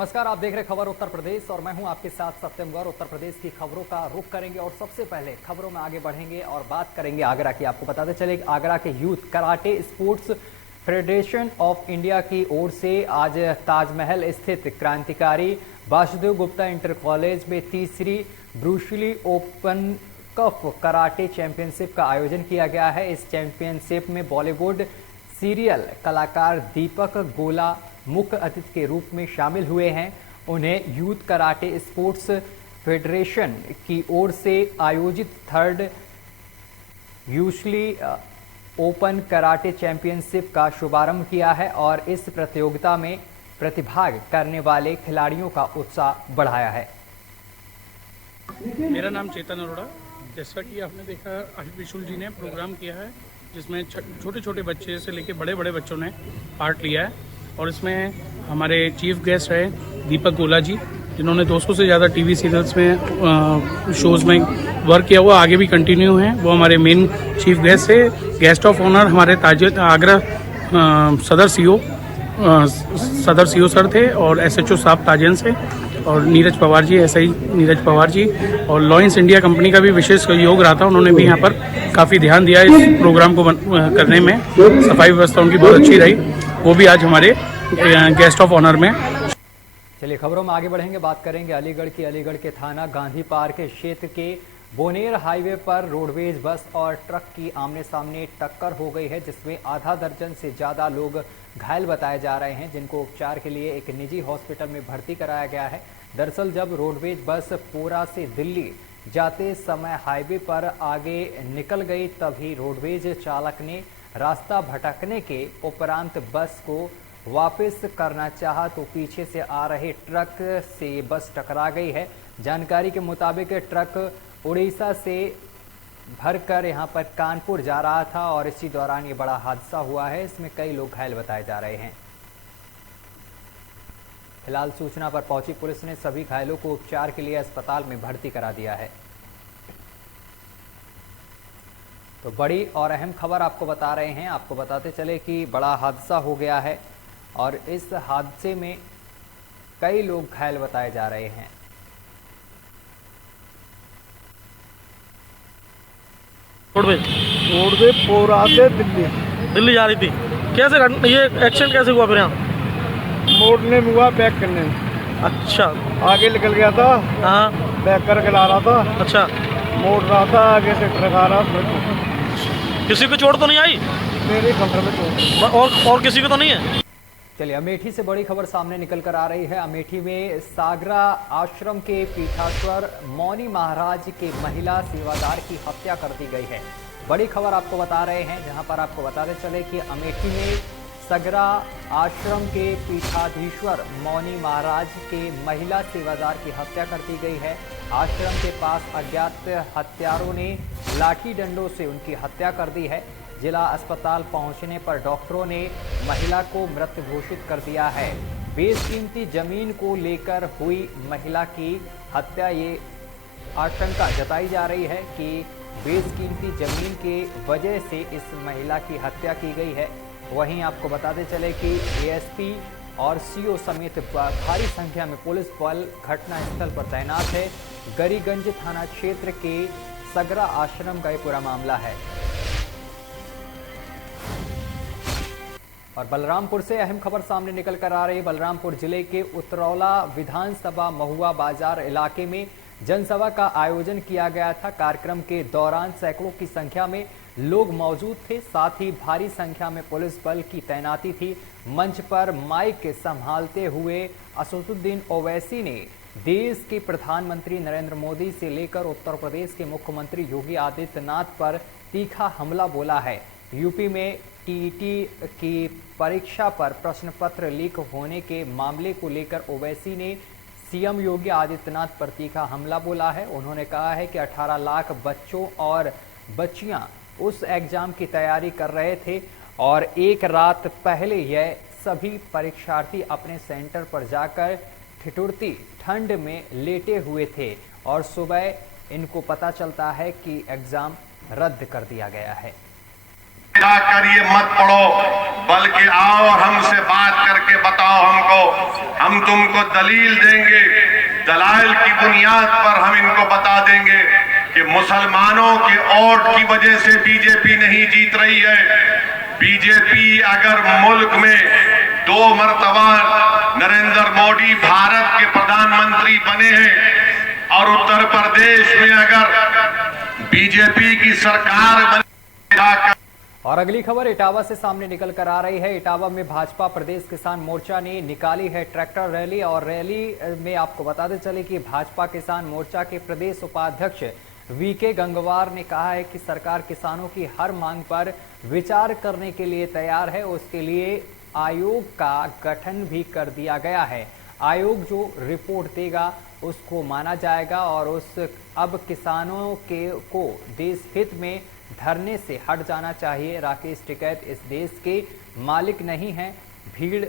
नमस्कार, आप देख रहे खबर उत्तर प्रदेश और मैं हूं आपके साथ सत्यम गौर। उत्तर प्रदेश की खबरों का रुख करेंगे और सबसे पहले खबरों में आगे बढ़ेंगे और बात करेंगे आगरा की। आपको बताते चले आगरा के youth karate sports federation of India की ओर से आज ताजमहल स्थित क्रांतिकारी वासुदेव गुप्ता इंटर कॉलेज में तीसरी Bruce Lee open cup karate championship का आयोजन किया गया है। इस चैंपियनशिप में बॉलीवुड सीरियल कलाकार दीपक गोला मुख्य अतिथि के रूप में शामिल हुए हैं। उन्हें यूथ कराटे स्पोर्ट्स फेडरेशन की ओर से आयोजित third Bruce Lee open karate championship का शुभारंभ किया है और इस प्रतियोगिता में प्रतिभाग करने वाले खिलाड़ियों का उत्साह बढ़ाया है। मेरा नाम चेतन अरोड़ा। जैसा कि आपने देखा, अहिल विशुल जी ने प्रोग्राम किया है जिसमें छोटे छोटे बच्चे से लेकर बड़े बड़े बच्चों ने पार्ट लिया है और इसमें हमारे चीफ गेस्ट है दीपक गोला जी, जिन्होंने 200 से ज़्यादा टीवी सीरियल्स में शोज़ में वर्क किया हुआ, आगे भी कंटिन्यू है। वो हमारे मेन चीफ गेस्ट है। गेस्ट ऑफ ऑनर हमारे आगरा सदर सीओ सर थे और एसएचओ साहब ताजन से, और नीरज पवार जी, एसआई नीरज पवार जी, और लॉयंस इंडिया कंपनी का भी विशेष सहयोग रहा था। उन्होंने भी यहाँ पर काफ़ी ध्यान दिया इस प्रोग्राम को करने में। सफाई व्यवस्था उनकी बहुत अच्छी रही, वो भी आज हमारे गेस्ट ऑफ ऑनर में। चलिए खबरों में आगे बढ़ेंगे, बात करेंगे अलीगढ़ के थाना गांधी पार्क क्षेत्र के बोनेर हाईवे पर रोडवेज बस और ट्रक की आमने सामने टक्कर हो गई है, जिसमें आधा दर्जन से ज़्यादा लोग घायल बताए जा रहे हैं, जिनको उपचार के लिए एक निजी हॉस्पिटल में भर्ती कराया गया है। दरअसल जब रोडवेज बस पोरा से दिल्ली जाते समय हाईवे पर आगे निकल गई, तभी रोडवेज चालक ने रास्ता भटकने के उपरांत बस को वापस करना चाहा तो पीछे से आ रहे ट्रक से बस टकरा गई है। जानकारी के मुताबिक ट्रक उड़ीसा से भरकर यहां पर कानपुर जा रहा था और इसी दौरान ये बड़ा हादसा हुआ है। इसमें कई लोग घायल बताए जा रहे हैं। फिलहाल सूचना पर पहुंची पुलिस ने सभी घायलों को उपचार के लिए अस्पताल में भर्ती करा दिया है। तो बड़ी और अहम खबर आपको बता रहे हैं। आपको बताते चले कि बड़ा हादसा हो गया है और इस हादसे में कई लोग घायल बताए जा रहे हैं। रोडवेज पोरा से दिल्ली जा रही थी। कैसे ये एक्सीडेंट कैसे हुआ? फिर यहाँ मोड़ने में हुआ, बैक करने में। अच्छा, आगे निकल गया था। हाँ, बैक करके ला रहा था। अच्छा, मोड़ रहा था, आगे से ट्रक आ रहा था। किसी को चोट तो नहीं आई? मेरे कमरे में चोट। और किसी को तो नहीं है? चलिए अमेठी से बड़ी खबर सामने निकल कर आ रही है। अमेठी में सागरा आश्रम के पीठाश्वर मौनी महाराज के महिला सेवादार की हत्या कर दी गई है। बड़ी खबर आपको बता रहे हैं, जहां पर आपको बताते चले कि अमेठी में सागरा आश्रम के पीठाधीश्वर मौनी महाराज के महिला सेवादार की हत्या कर दी गई है। आश्रम के पास अज्ञात हत्यारों ने लाठी डंडों से उनकी हत्या कर दी है। जिला अस्पताल पहुंचने पर डॉक्टरों ने महिला को मृत घोषित कर दिया है। बेशकीमती जमीन को लेकर हुई महिला की हत्या, ये आशंका जताई जा रही है कि बेशकीमती जमीन के वजह से इस महिला की हत्या की गई है। वहीं आपको बताते चले कि एएसपी और सीओ समेत भारी संख्या में पुलिस बल घटनास्थल पर तैनात है। गरीगंज थाना क्षेत्र के सागरा आश्रम का ये पूरा मामला है। और बलरामपुर से अहम खबर सामने निकल कर आ रही है। बलरामपुर जिले के उतरौला विधानसभा महुआ बाजार इलाके में जनसभा का आयोजन किया गया था। कार्यक्रम के दौरान सैकड़ों की संख्या में लोग मौजूद थे, साथ ही भारी संख्या में पुलिस बल की तैनाती थी। मंच पर माइक संभालते हुए असदुद्दीन ओवैसी ने देश के प्रधानमंत्री नरेंद्र मोदी से लेकर उत्तर प्रदेश के मुख्यमंत्री योगी आदित्यनाथ पर तीखा हमला बोला है। यूपी में टीईटी की परीक्षा पर प्रश्न पत्र लीक होने के मामले को लेकर ओवैसी ने सीएम योगी आदित्यनाथ पर तीखा हमला बोला है। उन्होंने कहा है कि 18 लाख बच्चों और बच्चियां उस एग्जाम की तैयारी कर रहे थे और एक रात पहले यह सभी परीक्षार्थी अपने सेंटर पर जाकर ठिठुरती ठंड में लेटे हुए थे और सुबह इनको पता चलता है कि एग्जाम रद्द कर दिया गया है। जाकर ये मत पढ़ो, बल्कि आओ और हमसे बात करके बताओ हमको, हम तुमको दलील देंगे, दलाइल की बुनियाद पर हम इनको बता देंगे कि मुसलमानों के वोट की वजह से बीजेपी नहीं जीत रही है। बीजेपी अगर मुल्क में 2 मरतबा नरेंद्र मोदी भारत के प्रधानमंत्री बने हैं और उत्तर प्रदेश में अगर बीजेपी की सरकार बने। और अगली खबर इटावा से सामने निकल कर आ रही है। इटावा में भाजपा प्रदेश किसान मोर्चा ने निकाली है ट्रैक्टर रैली, और रैली में आपको बताते चले कि भाजपा किसान मोर्चा के प्रदेश उपाध्यक्ष वीके गंगवार ने कहा है कि सरकार किसानों की हर मांग पर विचार करने के लिए तैयार है। उसके लिए आयोग का गठन भी कर दिया गया है। आयोग जो रिपोर्ट देगा उसको माना जाएगा और अब किसानों को देश हित में धरने से हट जाना चाहिए। राकेश टिकैत इस देश के मालिक नहीं हैं, भीड़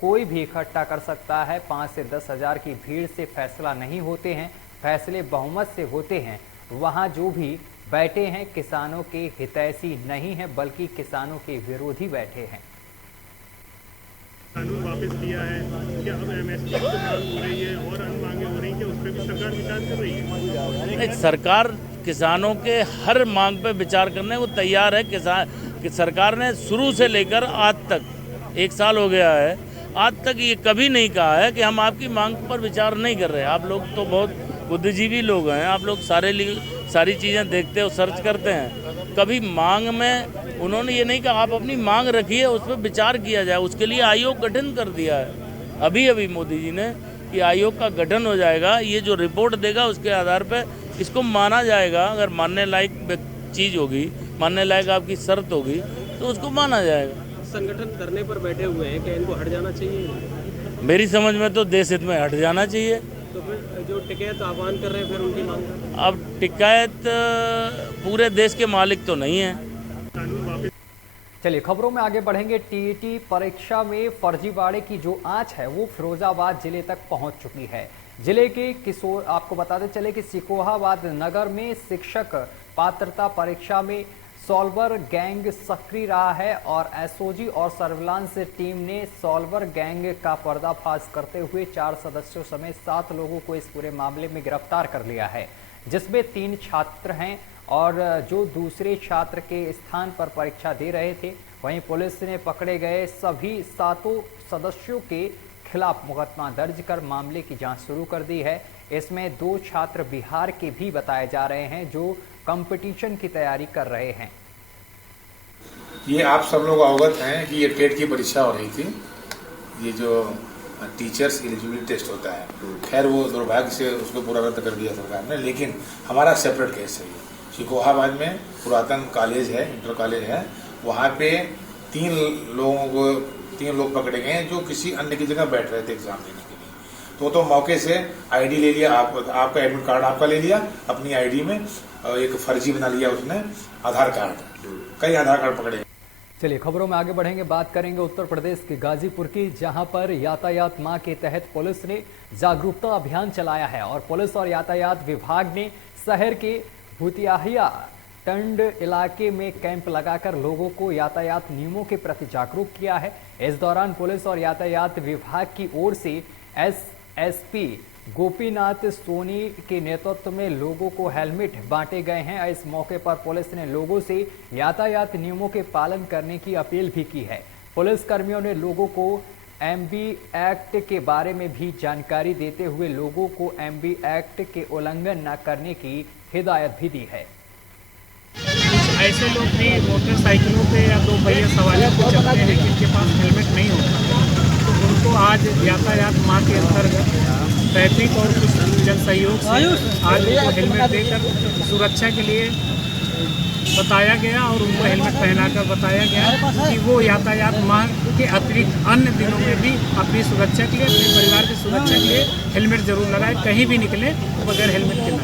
कोई भी इकट्ठा कर सकता है। 5 से 10 हजार की भीड़ से फैसला नहीं होते हैं, फैसले बहुमत से होते हैं। वहां जो भी बैठे हैं किसानों के हितैषी नहीं है, बल्कि किसानों के विरोधी बैठे हैं। कानून वापस लिया है कि अब एमएसपी की मांग हो रही है और अन्य मांगे हो रही है, उस पर भी सरकार विचार कर रही है। नहीं, सरकार किसानों के हर मांग पे विचार करने को तैयार है। कि सरकार ने शुरू से लेकर आज तक 1 साल हो गया है, आज तक ये कभी नहीं कहा है कि हम आपकी मांग पर विचार नहीं कर रहे। आप लोग तो बहुत बुद्धिजीवी लोग हैं, आप लोग सारी चीज़ें देखते हो, सर्च करते हैं। कभी मांग में उन्होंने ये नहीं कहा आप अपनी मांग रखिए, उस पर विचार किया जाए। उसके लिए आयोग गठन कर दिया है अभी मोदी जी ने कि आयोग का गठन हो जाएगा। ये जो रिपोर्ट देगा उसके आधार पर इसको माना जाएगा। अगर मानने लायक चीज़ होगी, मानने लायक आपकी शर्त होगी तो उसको माना जाएगा। संगठन करने पर बैठे हुए हैं, क्या इनको हट जाना चाहिए? मेरी समझ में तो देश हित में हट जाना चाहिए। तो फिर जो टिकैत आह्वान कर रहे हैं फिर उनकी मांग? अब टिकैत पूरे देश के मालिक तो नहीं है। चलिए खबरों में आगे बढ़ेंगे। टीईटी परीक्षा में फर्जीवाड़े की जो आंच है वो फिरोजाबाद जिले तक पहुंच चुकी है। जिले के किशोर आपको बताते चले कि सिकोहाबाद नगर में शिक्षक पात्रता परीक्षा में सॉल्वर गैंग सक्रिय रहा है और एसओजी और सर्विलांस टीम ने सॉल्वर गैंग का पर्दाफाश करते हुए 4 सदस्यों समेत 7 लोगों को इस पूरे मामले में गिरफ्तार कर लिया है, जिसमें 3 छात्र हैं और जो दूसरे छात्र के स्थान पर परीक्षा दे रहे थे। वहीं पुलिस ने पकड़े गए सभी 7 सदस्यों के खिलाफ मुकदमा दर्ज कर मामले की जांच शुरू कर दी है। इसमें 2 छात्र बिहार के भी बताए जा रहे हैं जो कंपटीशन की तैयारी कर रहे हैं। ये आप सब लोग अवगत हैं कि ये टेट की परीक्षा हो रही थी, ये जो टीचर्स एलिजिबिलिटी टेस्ट होता है। खैर वो दुर्भाग्य से उसको पूरा रद्द कर दिया सरकार ने, लेकिन हमारा सेपरेट केस है। शिकोहाबाद में पुरातन कॉलेज है, इंटर कॉलेज है, वहाँ पे 3 लोग पकड़े गए हैं जो किसी अन्य की जगह बैठ रहे थे एग्जाम देने के लिए। तो मौके से आईडी ले लिया, आपका एडमिट कार्ड आपका ले लिया, अपनी आईडी में एक फर्जी बना लिया उसने आधार कार्ड, कई आधार कार्ड पकड़े। चलिए खबरों में आगे बढ़ेंगे, बात करेंगे उत्तर प्रदेश के गाजीपुर की, जहां पर यातायात माह के तहत पुलिस ने जागरूकता अभियान चलाया है और पुलिस और यातायात विभाग ने शहर के भूतियाहिया टंड इलाके में कैंप लगाकर लोगों को यातायात नियमों के प्रति जागरूक किया है। इस दौरान पुलिस और यातायात विभाग की ओर से एसएसपी गोपीनाथ सोनी के नेतृत्व में लोगों को हेलमेट बांटे गए हैं। इस मौके पर पुलिस ने लोगों से यातायात नियमों के पालन करने की अपील भी की है। पुलिस कर्मियों ने लोगों को एमबी एक्ट के बारे में भी जानकारी देते हुए लोगों को एमबी एक्ट के उल्लंघन न करने की हिदायत भी दी है। ऐसे लोग भी मोटरसाइकिलों पे या 2 पहिया सवारियों को चलते हैं जिनके पास हेलमेट नहीं होता, तो उनको आज यातायात माह के अंतर्गत ट्रैफिक और कुछ जन सहयोग से आज उनको हेलमेट देकर सुरक्षा के लिए बताया गया और उनको हेलमेट पहनाकर बताया गया कि वो यातायात माह के अतिरिक्त अन्य दिनों में भी अपनी सुरक्षा के लिए, अपने परिवार की सुरक्षा के लिए हेलमेट जरूर लगाए, कहीं भी निकले बगैर हेलमेट के न।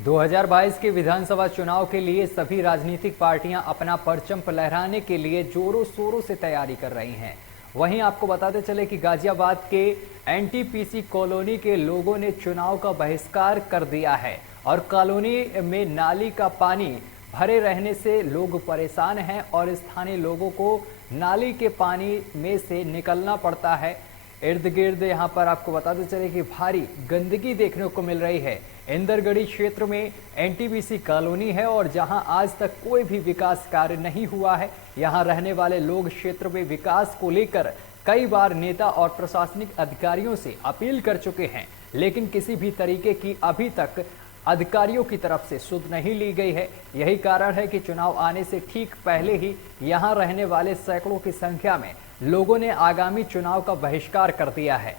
2022 के विधानसभा चुनाव के लिए सभी राजनीतिक पार्टियां अपना परचम लहराने के लिए जोरों शोरों से तैयारी कर रही हैं। वहीं आपको बताते चले कि गाजियाबाद के एनटीपीसी कॉलोनी के लोगों ने चुनाव का बहिष्कार कर दिया है और कॉलोनी में नाली का पानी भरे रहने से लोग परेशान हैं और स्थानीय लोगों को नाली के पानी में से निकलना पड़ता है। इर्द गिर्द यहाँ पर आपको बताते चले कि भारी गंदगी देखने को मिल रही है। इंदरगढ़ी क्षेत्र में एनटीपीसी कॉलोनी है और जहां आज तक कोई भी विकास कार्य नहीं हुआ है। यहां रहने वाले लोग क्षेत्र में विकास को लेकर कई बार नेता और प्रशासनिक अधिकारियों से अपील कर चुके हैं, लेकिन किसी भी तरीके की अभी तक अधिकारियों की तरफ से सुध नहीं ली गई है। यही कारण है कि चुनाव आने से ठीक पहले ही यहां रहने वाले सैकड़ों की संख्या में लोगों ने आगामी चुनाव का बहिष्कार कर दिया है।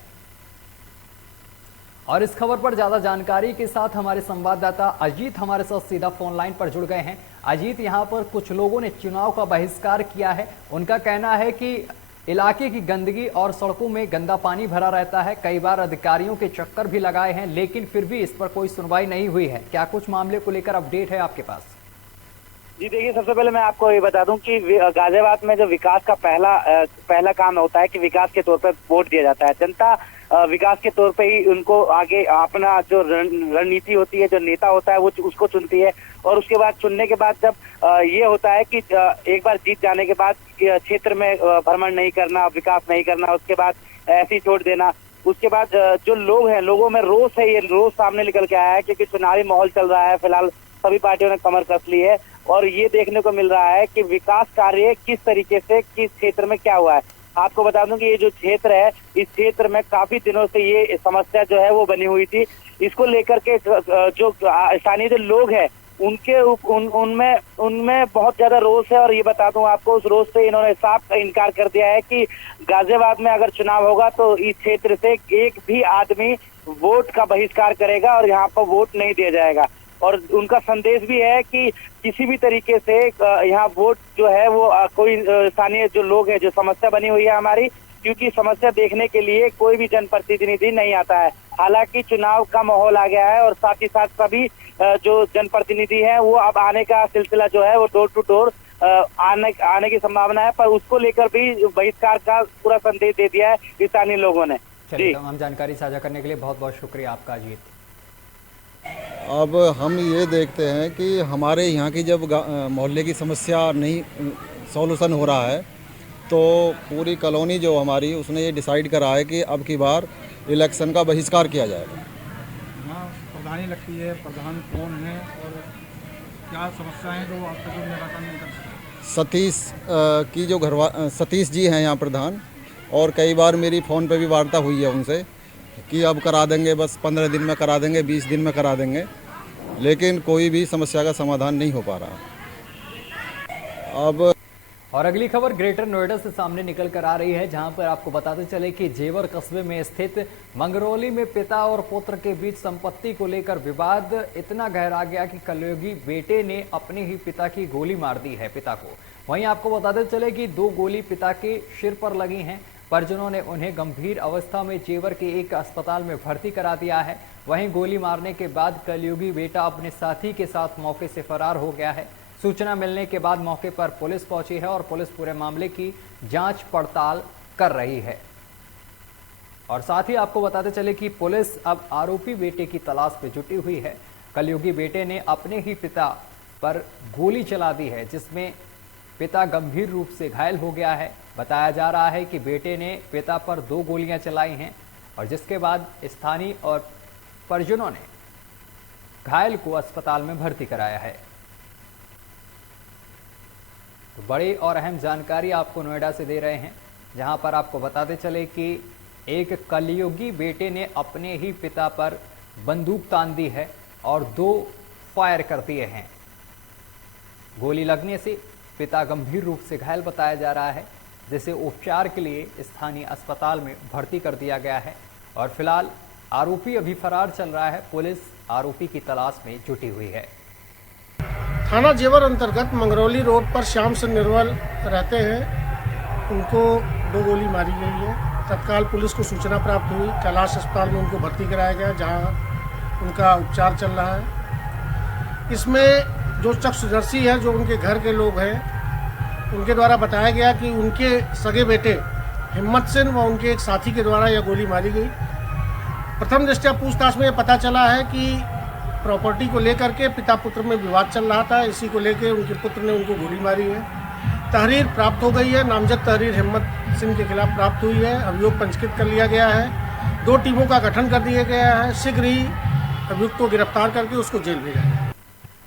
और इस खबर पर ज्यादा जानकारी के साथ हमारे संवाददाता अजीत हमारे साथ सीधा फोन लाइन पर जुड़ गए हैं। अजीत, यहां पर कुछ लोगों ने चुनाव का बहिष्कार किया है। उनका कहना है कि इलाके की गंदगी और सड़कों में गंदा पानी भरा रहता है। कई बार अधिकारियों के चक्कर भी लगाए हैं, लेकिन फिर भी इस पर कोई सुनवाई नहीं हुई है। क्या कुछ मामले को लेकर अपडेट है आपके पास? जी देखिए, सबसे पहले मैं आपको ये बता दूं कि गाजियाबाद में जो विकास का पहला काम होता है कि विकास के तौर पर वोट दिया जाता है। जनता विकास के तौर पे ही उनको आगे अपना जो रणनीति होती है, जो नेता होता है वो उसको चुनती है। और उसके बाद चुनने के बाद जब ये होता है कि एक बार जीत जाने के बाद क्षेत्र में भ्रमण नहीं करना, विकास नहीं करना, उसके बाद ऐसे ही छोड़ देना। उसके बाद जो लोग हैं, लोगों में रोष है, ये रोष सामने निकल के आया है क्योंकि चुनावी माहौल चल रहा है। फिलहाल सभी पार्टियों ने कमर कस ली है और ये देखने को मिल रहा है कि विकास कार्य किस तरीके से किस क्षेत्र में क्या हुआ है। आपको बता दूं कि ये जो क्षेत्र है, इस क्षेत्र में काफी दिनों से ये समस्या जो है वो बनी हुई थी। इसको लेकर के जो स्थानीय जो लोग हैं उनके उनमें बहुत ज्यादा रोष है। और ये बता दूं आपको, उस रोष से इन्होंने साफ इनकार कर दिया है कि गाजियाबाद में अगर चुनाव होगा तो इस क्षेत्र से एक भी आदमी वोट का बहिष्कार करेगा और यहाँ पर वोट नहीं दिया जाएगा। और उनका संदेश भी है कि किसी भी तरीके से यहाँ वोट जो है वो कोई स्थानीय जो लोग हैं, जो समस्या बनी हुई है हमारी, क्योंकि समस्या देखने के लिए कोई भी जनप्रतिनिधि नहीं आता है। हालांकि चुनाव का माहौल आ गया है और साथ ही साथ सभी जो जनप्रतिनिधि हैं वो अब आने का सिलसिला जो है वो डोर टू डोर आने की संभावना है, पर उसको लेकर भी बहिष्कार का पूरा संदेश दे दिया है स्थानीय लोगों ने। चलिए, तमाम जानकारी साझा करने के लिए बहुत बहुत शुक्रिया आपका अजीत। अब हम ये देखते हैं कि हमारे यहाँ की जब मोहल्ले की समस्या नहीं सॉल्यूशन हो रहा है तो पूरी कॉलोनी जो हमारी उसने ये डिसाइड करा है कि अब की बार इलेक्शन का बहिष्कार किया जाएगा। हाँ, प्रधानी लगती है, प्रधान कौन है और क्या समस्याएं जो आप तक निराकरण नहीं कर सकते? सतीश की जो सतीश जी हैं यहाँ प्रधान, और कई बार मेरी फ़ोन पे भी वार्ता हुई है उनसे कि अब करा देंगे, बस 15 दिन में करा देंगे, 20 दिन में करा देंगे, लेकिन कोई भी समस्या का समाधान नहीं हो पा रहा। अब और अगली खबर ग्रेटर नोएडा से सामने निकल कर आ रही है, जहां पर आपको बताते चले कि जेवर कस्बे में स्थित मंगरौली में पिता और पुत्र के बीच संपत्ति को लेकर विवाद इतना गहरा गया कि कलयुगी बेटे ने अपने ही पिता की गोली मार दी है पिता को। वहीं आपको बताते चले कि 2 गोली पिता के सिर पर लगी हैं। परिजनों ने उन्हें गंभीर अवस्था में जेवर के एक अस्पताल में भर्ती करा दिया है। वहीं गोली मारने के बाद कलयुगी बेटा अपने साथी के साथ मौके से फरार हो गया है। सूचना मिलने के बाद मौके पर पुलिस पहुंची है और पुलिस पूरे मामले की जांच पड़ताल कर रही है। और साथ ही आपको बताते चले कि पुलिस अब आरोपी बेटे की तलाश में जुटी हुई है। कलयुगी बेटे ने अपने ही पिता पर गोली चला दी है, जिसमें पिता गंभीर रूप से घायल हो गया है। बताया जा रहा है कि बेटे ने पिता पर 2 गोलियां चलाई हैं और जिसके बाद स्थानीय और परिजनों ने घायल को अस्पताल में भर्ती कराया है। तो बड़ी और अहम जानकारी आपको नोएडा से दे रहे हैं, जहां पर आपको बताते चले कि एक कलयुगी बेटे ने अपने ही पिता पर बंदूक तान दी है और 2 फायर कर दिए हैं। गोली लगने से पिता गंभीर रूप से घायल बताया जा रहा है, जिसे उपचार के लिए स्थानीय अस्पताल में भर्ती कर दिया गया है। और फिलहाल आरोपी अभी फरार चल रहा है। पुलिस आरोपी की तलाश में जुटी हुई है। थाना जेवर अंतर्गत मंगरौली रोड पर श्याम सिंह निर्मल रहते हैं, उनको 2 गोली मारी गई है। तत्काल पुलिस को सूचना प्राप्त हुई, कैलाश अस्पताल में उनको भर्ती कराया गया, जहां उनका उपचार चल रहा है। इसमें जो चक्षुदर्शी है, जो उनके घर के लोग हैं, उनके द्वारा बताया गया कि उनके सगे बेटे हिम्मत सिंह व उनके एक साथी के द्वारा यह गोली मारी गई। प्रथम दृष्टया पूछताछ में यह पता चला है कि प्रॉपर्टी को लेकर के पिता पुत्र में विवाद चल रहा था। इसी को लेकर उनके पुत्र ने उनको गोली मारी है। तहरीर प्राप्त हो गई है, नामजद तहरीर हिम्मत सिंह के खिलाफ प्राप्त हुई है। अभियोग पंजीकृत कर लिया गया है। 2 टीमों का गठन कर दिया गया है। शीघ्र ही अभियुक्त को गिरफ्तार करके उसको जेल भेजा जाएगा।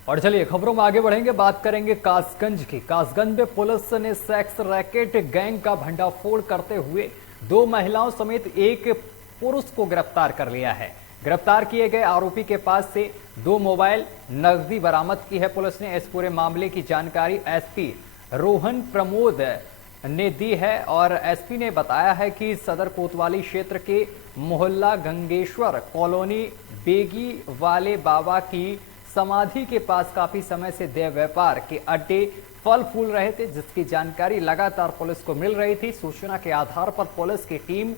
और चलिए खबरों में आगे बढ़ेंगे, बात करेंगे कासगंज की। कासगंज में पुलिस ने सेक्स रैकेट गैंग का भंडाफोड़ करते हुए 2 महिलाओं समेत 1 पुरुष को गिरफ्तार कर लिया है। गिरफ्तार किए गए आरोपी के पास से 2 मोबाइल नकदी बरामद की है पुलिस ने। इस पूरे मामले की जानकारी एसपी रोहन प्रमोद ने दी है और एसपी ने बताया है कि सदर कोतवाली क्षेत्र के मोहल्ला गंगेश्वर कॉलोनी बेगी वाले बाबा की समाधि के पास काफी समय से देह व्यापार के अड्डे फल फूल रहे थे, जिसकी जानकारी लगातार पुलिस को मिल रही थी। सूचना के आधार पर पुलिस की टीम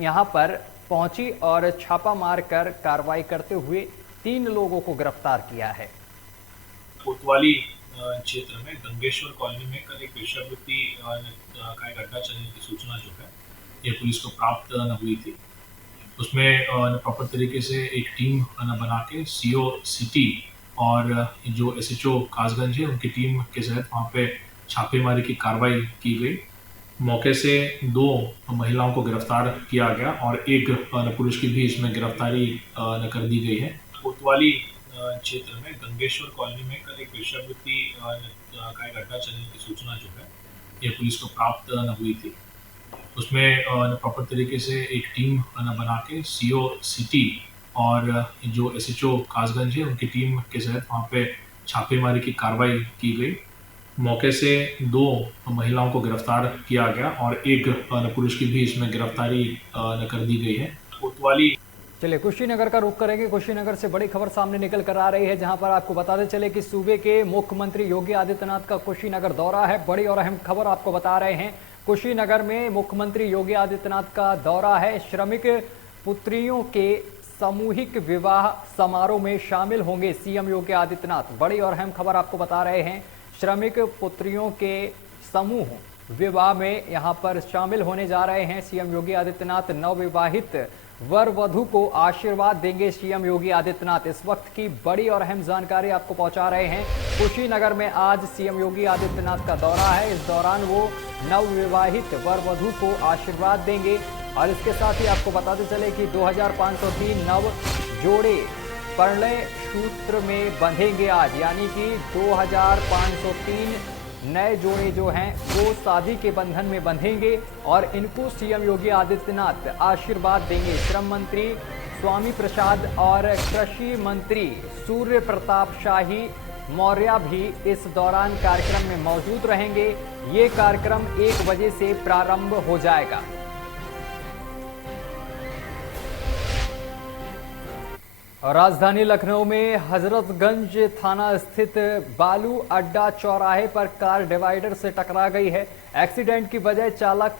यहां पर पहुंची और छापा मारकर कार्रवाई करते हुए 3 लोगों को गिरफ्तार किया है। कोतवाली क्षेत्र में गंगेश्वर कॉलोनी में कल एक वेश्यावृत्ति का एक अड्डा चलने की सूचना जो है ये पुलिस को प्राप्त हुई थी। उसमें प्रॉपर तरीके से एक टीम बना के सीओ सिटी और जो एसएचओ कासगंज है उनकी टीम के तहत वहाँ पे छापेमारी की कार्रवाई की गई। मौके से 2 महिलाओं को गिरफ्तार किया गया और 1 पुरुष की भी इसमें गिरफ्तारी कर दी गई है। कोतवाली क्षेत्र में गंगेश्वर कॉलोनी में कल एक वेश्यावृत्ति का एक अड्डा चलने की सूचना जो है ये पुलिस को प्राप्त हुई थी। उसमें प्रॉपर तरीके से एक टीम बना के सीओ सिटी और जो एसएचओ कासगंज है उनकी टीम के तहत वहाँ पे छापेमारी की कार्रवाई की गई। मौके से 2 महिलाओं को गिरफ्तार किया गया और 1 पुरुष की भी इसमें गिरफ्तारी कर दी गई है। कोतवाली चलिए कुशीनगर का रुख करेंगे। कुशीनगर से बड़ी खबर सामने निकल कर आ रही है, जहां पर आपको बताते चले कि सूबे के मुख्यमंत्री योगी आदित्यनाथ का कुशीनगर दौरा है। बड़ी और अहम खबर आपको बता रहे हैं। कुशीनगर में मुख्यमंत्री योगी आदित्यनाथ का दौरा है। श्रमिक पुत्रियों के सामूहिक विवाह समारोह में शामिल होंगे सीएम योगी आदित्यनाथ। बड़ी और अहम खबर आपको बता रहे हैं। श्रमिक पुत्रियों के समूह विवाह में यहां पर शामिल होने जा रहे हैं सीएम योगी आदित्यनाथ। नवविवाहित वर वधु को आशीर्वाद देंगे सीएम योगी आदित्यनाथ। इस वक्त की बड़ी और अहम जानकारी आपको पहुंचा रहे हैं। कुशीनगर में आज सीएम योगी आदित्यनाथ का दौरा है। इस दौरान वो नवविवाहित वर वधु को आशीर्वाद देंगे और इसके साथ ही आपको बताते चले कि 2503 नव जोड़े परिणय सूत्र में बंधेंगे आज, यानी कि 2503 नए जोड़े जो हैं वो शादी के बंधन में बंधेंगे और इनको सीएम योगी आदित्यनाथ आशीर्वाद देंगे। श्रम मंत्री स्वामी प्रसाद और कृषि मंत्री सूर्य प्रताप शाही मौर्य भी इस दौरान कार्यक्रम में मौजूद रहेंगे। ये कार्यक्रम 1 बजे से प्रारंभ हो जाएगा। राजधानी लखनऊ में हजरतगंज थाना स्थित बालू अड्डा चौराहे पर कार डिवाइडर से टकरा गई है। एक्सीडेंट की वजह चालक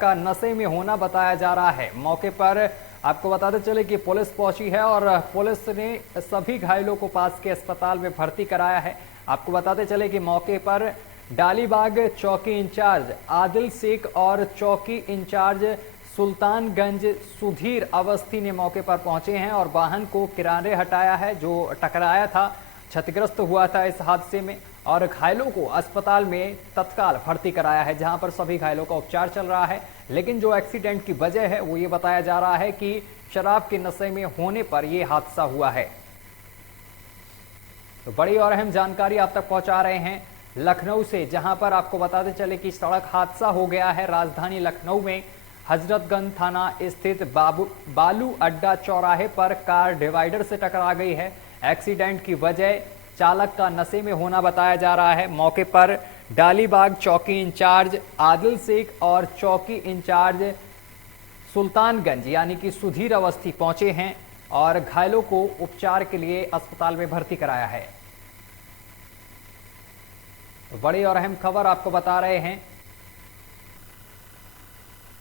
का नशे में होना बताया जा रहा है। मौके पर आपको बताते चले कि पुलिस पहुंची है और पुलिस ने सभी घायलों को पास के अस्पताल में भर्ती कराया है। आपको बताते चले कि मौके पर डालीबाग चौकी इंचार्ज आदिल शेख और चौकी इंचार्ज सुल्तानगंज सुधीर अवस्थी ने मौके पर पहुंचे हैं और वाहन को किनारे हटाया है जो टकराया था, क्षतिग्रस्त हुआ था इस हादसे में, और घायलों को अस्पताल में तत्काल भर्ती कराया है, जहां पर सभी घायलों का उपचार चल रहा है। लेकिन जो एक्सीडेंट की वजह है वो ये बताया जा रहा है कि शराब के नशे में होने पर यह हादसा हुआ है। तो बड़ी और अहम जानकारी आप तक पहुंचा रहे हैं लखनऊ से, जहां पर आपको बताते चले कि सड़क हादसा हो गया है राजधानी लखनऊ में। हजरतगंज थाना स्थित बालू अड्डा चौराहे पर कार डिवाइडर से टकरा गई है। एक्सीडेंट की वजह चालक का नशे में होना बताया जा रहा है। मौके पर डालीबाग चौकी इंचार्ज आदिल शेख और चौकी इंचार्ज सुल्तानगंज यानी कि सुधीर अवस्थी पहुंचे हैं और घायलों को उपचार के लिए अस्पताल में भर्ती कराया है। बड़ी और अहम खबर आपको बता रहे हैं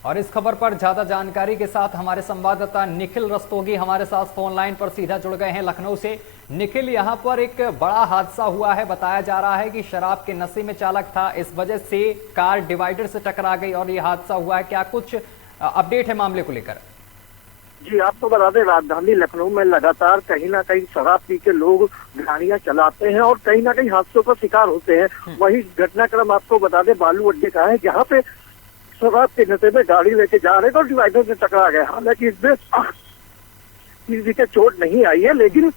और इस खबर पर ज्यादा जानकारी के साथ हमारे संवाददाता निखिल रस्तोगी हमारे साथ फोन लाइन पर सीधा जुड़ गए हैं लखनऊ से। निखिल, यहां पर एक बड़ा हादसा हुआ है, बताया जा रहा है कि शराब के नशे में चालक था, इस वजह से कार डिवाइडर से टकरा गई और यह हादसा हुआ है। क्या कुछ अपडेट है मामले को लेकर? जी आपको बता दें, राजधानी लखनऊ में लगातार कहीं ना कहीं शराब पी के लोग गाड़ियां चलाते हैं और कहीं ना कहीं हादसों का शिकार होते हैं। वही घटनाक्रम आपको बता दें बालू अड्डे का है, जहां पे शराब के नशे में गाड़ी लेके जा रहे थे और डिवाइडर से टकरा गए। हालांकि इसमें किसी के चोट नहीं आई है, लेकिन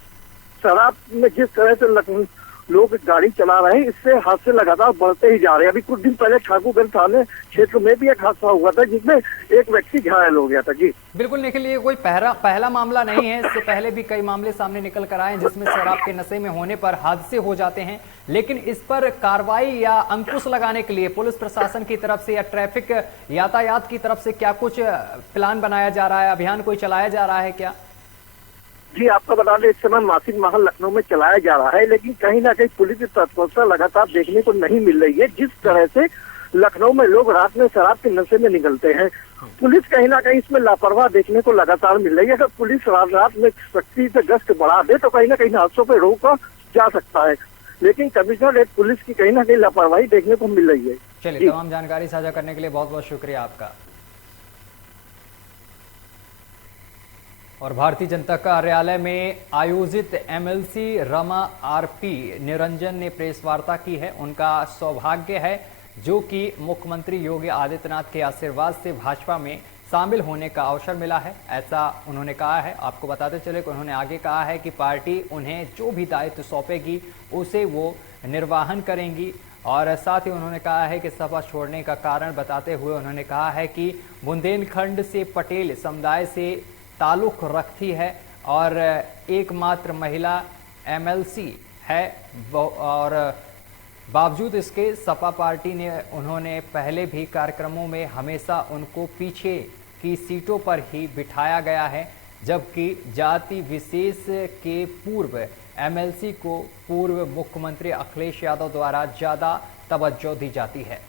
शराब में जिस तरह से लोग गाड़ी चला रहे हैं, इससे हादसे लगातार बढ़ते ही जा रहे हैं। अभी कुछ दिन पहले ठाकुरगंज थाने क्षेत्र में भी एक हादसा हुआ था जिसमें एक व्यक्ति घायल हो गया था। जी बिल्कुल निखिल, ये कोई पहला मामला नहीं है। इससे पहले भी कई मामले सामने निकल कर आए हैं जिसमें शराब के नशे में होने पर हादसे हो जाते हैं, लेकिन इस पर कार्रवाई या अंकुश लगाने के लिए पुलिस प्रशासन की तरफ से या ट्रैफिक यातायात की तरफ से क्या कुछ प्लान बनाया जा रहा है, अभियान कोई चलाया जा रहा है क्या? जी आपको बता दें, इस समय मासिक महल लखनऊ में चलाया जा रहा है, लेकिन कहीं ना कहीं पुलिस की तत्परता लगातार देखने को नहीं मिल रही है। जिस तरह से लखनऊ में लोग रात में शराब के नशे में निकलते हैं, पुलिस कहीं ना कहीं इसमें लापरवाह देखने को लगातार मिल रही है। अगर पुलिस रात में सख्ती से गश्त बढ़ा दे तो कहीं ना कहीं हादसों पर रोका जा सकता है, लेकिन कमिश्नरेट पुलिस की कहीं ना कहीं लापरवाही देखने को मिल रही है। चलिए, तमाम जानकारी साझा करने के लिए बहुत बहुत शुक्रिया आपका। और भारतीय जनता कार्यालय में आयोजित एमएलसी रमा आरपी निरंजन ने प्रेस वार्ता की है। उनका सौभाग्य है जो कि मुख्यमंत्री योगी आदित्यनाथ के आशीर्वाद से भाजपा में शामिल होने का अवसर मिला है, ऐसा उन्होंने कहा है। आपको बताते चले कि उन्होंने आगे कहा है कि पार्टी उन्हें जो भी दायित्व सौंपेगी उसे वो निर्वाहन करेंगी। और साथ ही उन्होंने कहा है कि सपा छोड़ने का कारण बताते हुए उन्होंने कहा है कि बुंदेलखंड से पटेल समुदाय से ताल्लुक रखती है और एकमात्र महिला एमएलसी है, और बावजूद इसके सपा पार्टी ने उन्होंने पहले भी कार्यक्रमों में हमेशा उनको पीछे की सीटों पर ही बिठाया गया है, जबकि जाति विशेष के पूर्व एमएलसी को पूर्व मुख्यमंत्री अखिलेश यादव द्वारा ज़्यादा तवज्जो दी जाती है।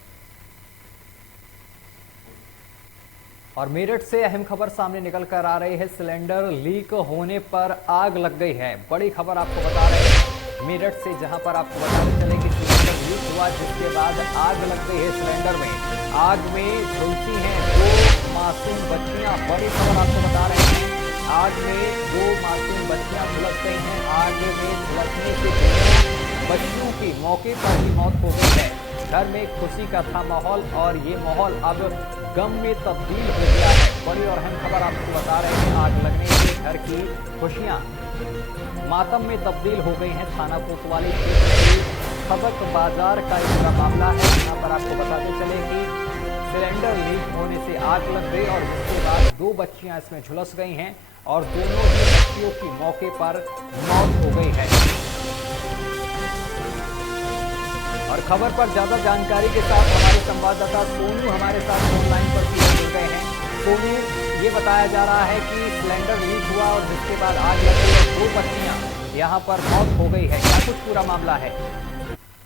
और मेरठ से अहम खबर सामने निकल कर आ रही है, सिलेंडर लीक होने पर आग लग गई है। बड़ी खबर आपको बता रहे हैं मेरठ से, जहां पर आपको बताते चले कि सिलेंडर लीक हुआ जिसके बाद आग लग गई है सिलेंडर में। आग में झुलसी हैं 2 मासूम बच्चियां। बड़ी खबर आपको बता रहे हैं, आग में 2 मासूम बच्चियां झुलस गई हैं। आग में झुलसने से बच्चियों की मौके पर ही मौत हो गई है। घर में खुशी का था माहौल और ये माहौल अब गम में तब्दील हो गया है। बड़ी और अहम खबर आपको बता रहे हैं, आग लगने से घर की खुशियां मातम में तब्दील हो गई हैं। थाना कोतवाली क्षेत्र के खबक बाजार का एक पूरा मामला है। यहाँ पर आपको बताते चले कि सिलेंडर लीक होने से आग लग गई और उसके बाद 2 बच्चियां इसमें झुलस गई हैं और दोनों ही बच्चियों की मौके पर मौत हो गई है। और खबर पर ज्यादा जानकारी के साथ हमारे संवाददाता सोनू हमारे साथ ऑनलाइन पर जुड़ गए हैं। सोनू, ये बताया जा रहा है कि सिलेंडर लीक हुआ और जिसके बाद आग लग गई और 2 बच्चियां यहाँ पर मौत हो गई है, क्या कुछ पूरा मामला है?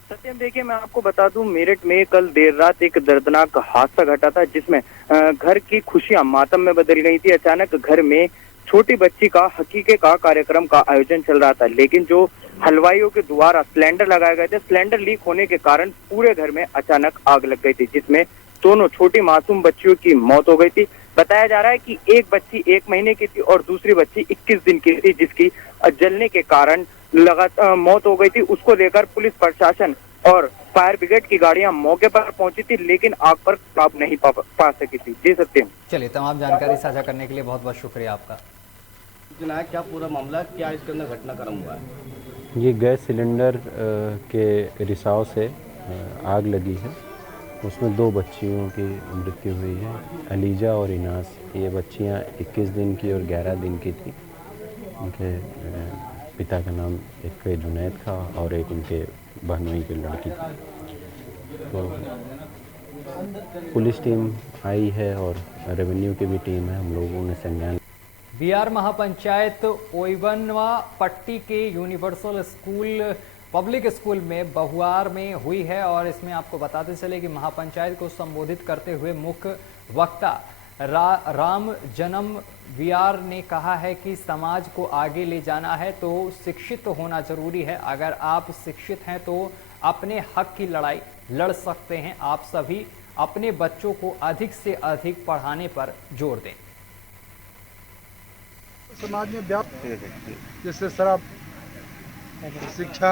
सत्यम, देखिए मैं आपको बता दूं, मेरठ में कल देर रात एक दर्दनाक हादसा घटा था जिसमें घर की खुशियां मातम में बदल गई थी। अचानक घर में छोटी बच्ची का हकीके का कार्यक्रम का आयोजन चल रहा था, लेकिन जो हलवाइयों के द्वारा सिलेंडर लगाए गए थे, सिलेंडर लीक होने के कारण पूरे घर में अचानक आग लग गई थी, जिसमें दोनों छोटी मासूम बच्चियों की मौत हो गई थी। बताया जा रहा है कि एक बच्ची 1 महीने की थी और दूसरी बच्ची 21 दिन की थी, जिसकी जलने के कारण लगातार मौत हो गई थी। उसको लेकर पुलिस प्रशासन और फायर ब्रिगेड की गाड़ियां मौके पर पहुंची थी, लेकिन आग पर काबू नहीं पा सकी थी। जी सत्यम। चलिए, तमाम जानकारी साझा करने के लिए बहुत बहुत शुक्रिया आपका। क्या पूरा मामला, क्या इसके अंदर घटनाक्रम हुआ है? ये गैस सिलेंडर के रिसाव से आग लगी है। उसमें 2 बच्चियों की मृत्यु हुई है, अलीजा और इनास। ये बच्चियां 21 दिन की और 11 दिन की थी। उनके पिता का नाम एक जुनैद था और एक उनके बहनोई की लड़की थी। तो पुलिस टीम आई है और रेवेन्यू की भी टीम है। हम लोगों ने संज्ञान। बिहार महापंचायत ओइवनवा पट्टी के यूनिवर्सल स्कूल पब्लिक स्कूल में बहुआर में हुई है और इसमें आपको बताते चले कि महापंचायत को संबोधित करते हुए मुख्य वक्ता राम जन्म बिहार ने कहा है कि समाज को आगे ले जाना है तो शिक्षित होना जरूरी है। अगर आप शिक्षित हैं तो अपने हक की लड़ाई लड़ सकते हैं। आप सभी अपने बच्चों को अधिक से अधिक पढ़ाने पर जोर दें। समाज में व्याप्त, जैसे शराब, शिक्षा,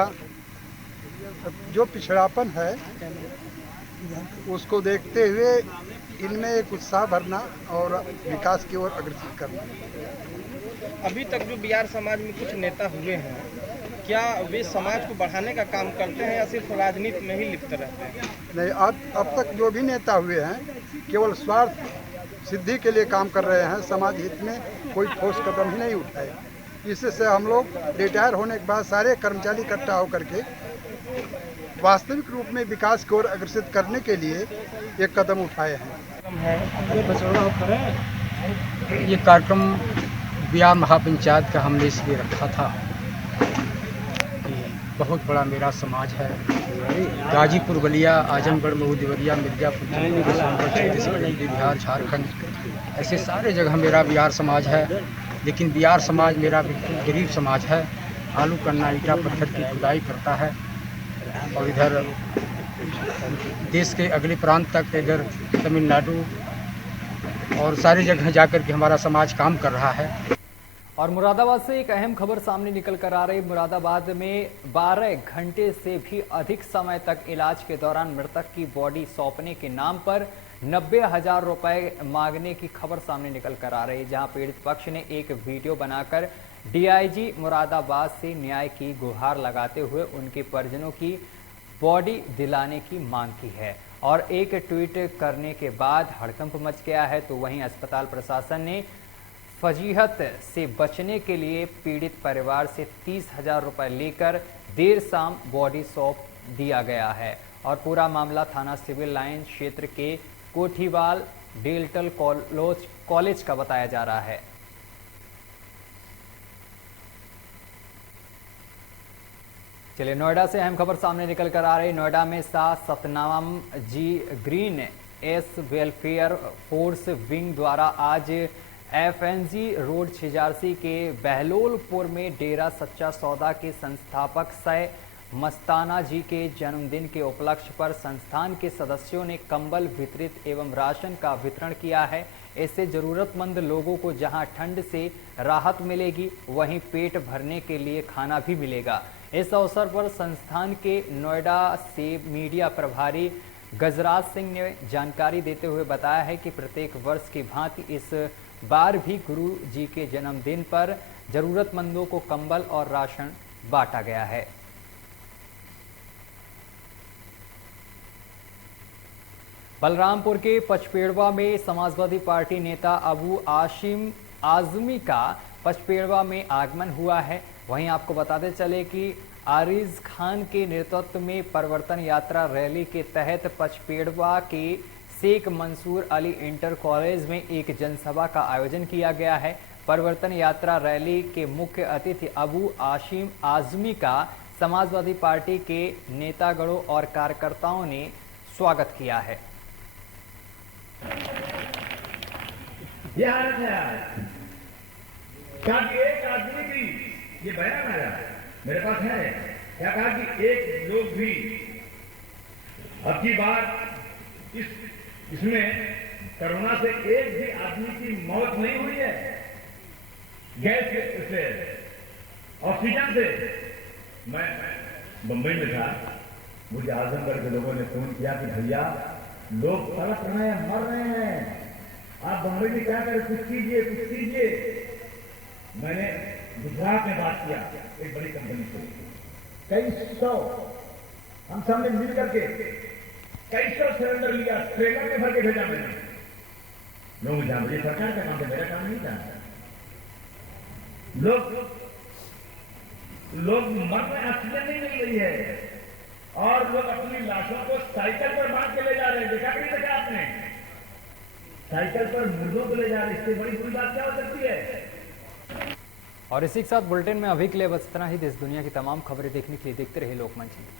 जो पिछड़ापन है उसको देखते हुए इनमें एक उत्साह भरना और विकास की ओर अग्रसर करना। अभी तक जो बिहार समाज में कुछ नेता हुए हैं, क्या वे समाज को बढ़ाने का काम करते हैं या सिर्फ राजनीति में ही लिप्त रहते हैं? नहीं, अब तक जो भी नेता हुए हैं केवल स्वार्थ सिद्धि के लिए काम कर रहे हैं, समाज हित में कोई ठोस कदम ही नहीं उठाए। इससे हम लोग रिटायर होने के बाद सारे कर्मचारी इकट्ठा होकर के वास्तविक रूप में विकास की ओर अग्रसर करने के लिए एक कदम उठाए हैं। ये कार्यक्रम बिहार महापंचायत का हमने इसलिए रखा था कि बहुत बड़ा मेरा समाज है। गाजीपुर, बलिया, आजमगढ़, मऊ, देवरिया, मिर्जापुर, छत्तीसगढ़, बिहार, झारखंड, ऐसे सारे जगह मेरा बिहार समाज है। लेकिन बिहार समाज मेरा गरीब समाज है। आलू करना, ईटा पत्थर की खुदाई करता है और इधर देश के अगले प्रांत तक, इधर तमिलनाडु और सारी जगह जाकर के हमारा समाज काम कर रहा है। और मुरादाबाद से एक अहम खबर सामने निकल कर आ रही। मुरादाबाद में 12 घंटे से भी अधिक समय तक इलाज के दौरान मृतक की बॉडी सौंपने के नाम पर 90,000 रुपए मांगने की खबर सामने निकल कर आ रही है, जहां पीड़ित पक्ष ने एक वीडियो बनाकर डीआईजी मुरादाबाद से न्याय की गुहार लगाते हुए उनके परिजनों की बॉडी दिलाने की मांग की है। और एक ट्वीट करने के बाद हड़कंप मच गया है। तो वहीं अस्पताल प्रशासन ने फजीहत से बचने के लिए पीड़ित परिवार से 30,000 रुपए लेकर देर शाम बॉडी सौंप दिया गया है। और पूरा मामला थाना सिविल लाइन क्षेत्र के कोठीवाल डेंटल कॉलेज का बताया जा रहा है। चलिए, नोएडा से अहम खबर सामने निकल कर आ रही। नोएडा में Satnam ji green S welfare force wing द्वारा आज एफएनजी रोड छिजारसी के बहलोलपुर में डेरा सच्चा सौदा के संस्थापक सय मस्ताना जी के जन्मदिन के उपलक्ष्य पर संस्थान के सदस्यों ने कंबल वितरित एवं राशन का वितरण किया है। इससे जरूरतमंद लोगों को जहां ठंड से राहत मिलेगी, वहीं पेट भरने के लिए खाना भी मिलेगा। इस अवसर पर संस्थान के नोएडा से मीडिया प्रभारी गजराज सिंह ने जानकारी देते हुए बताया है कि प्रत्येक वर्ष की भांति इस बार भी गुरु जी के जन्मदिन पर जरूरतमंदों को कंबल और राशन बांटा गया है। बलरामपुर के पचपेड़वा में समाजवादी पार्टी नेता अबू आशिम आजमी का पचपेड़वा में आगमन हुआ है। वहीं आपको बताते चले कि आरिज खान के नेतृत्व में परिवर्तन यात्रा रैली के तहत पचपेड़वा के शेख मंसूर अली इंटर कॉलेज में एक जनसभा का आयोजन किया गया है। परिवर्तन यात्रा रैली के मुख्य अतिथि अबू आशिम आजमी का समाजवादी पार्टी के नेतागणों और कार्यकर्ताओं ने स्वागत किया है। एक आदमी भी ये बयान आया मेरे पास है, क्या कहा कि एक लोग भी अब की बार इसमें कोरोना से एक भी आदमी की मौत नहीं हुई है। गैस से, ऑक्सीजन से। मैं बंबई में था, मुझे आजमगढ़ के लोगों ने फोन किया कि भैया लोग तड़प रहे हैं, मर रहे हैं, आप बंबई में क्या करें, कुछ कीजिए कुछ कीजिए। मैंने गुजरात में बात किया एक बड़ी कंपनी से, कई सौ हम सब ने मिल करके कई सौ सिलेंडर लिया, ट्रेलर में भर के भेजा मैंने। लोग जानते, ये सरकार का काम है, मेरा काम नहीं जानता। लोग मर रहे, ऑक्सीजन नहीं मिल रही है और लोग अपनी लाशों को साइकिल पर बांध के ले जा रहे हैं। देखा कि नहीं देखा आपने? साइकिल पर मुर्दों को ले जा रहे हैं। इससे बड़ी बुरी बात क्या हो सकती है? और इसी के साथ बुलेटिन में अभी के लिए बस इतना ही। देश दुनिया की तमाम खबरें देखने के लिए देखते रहिए लोकमंच न्यूज।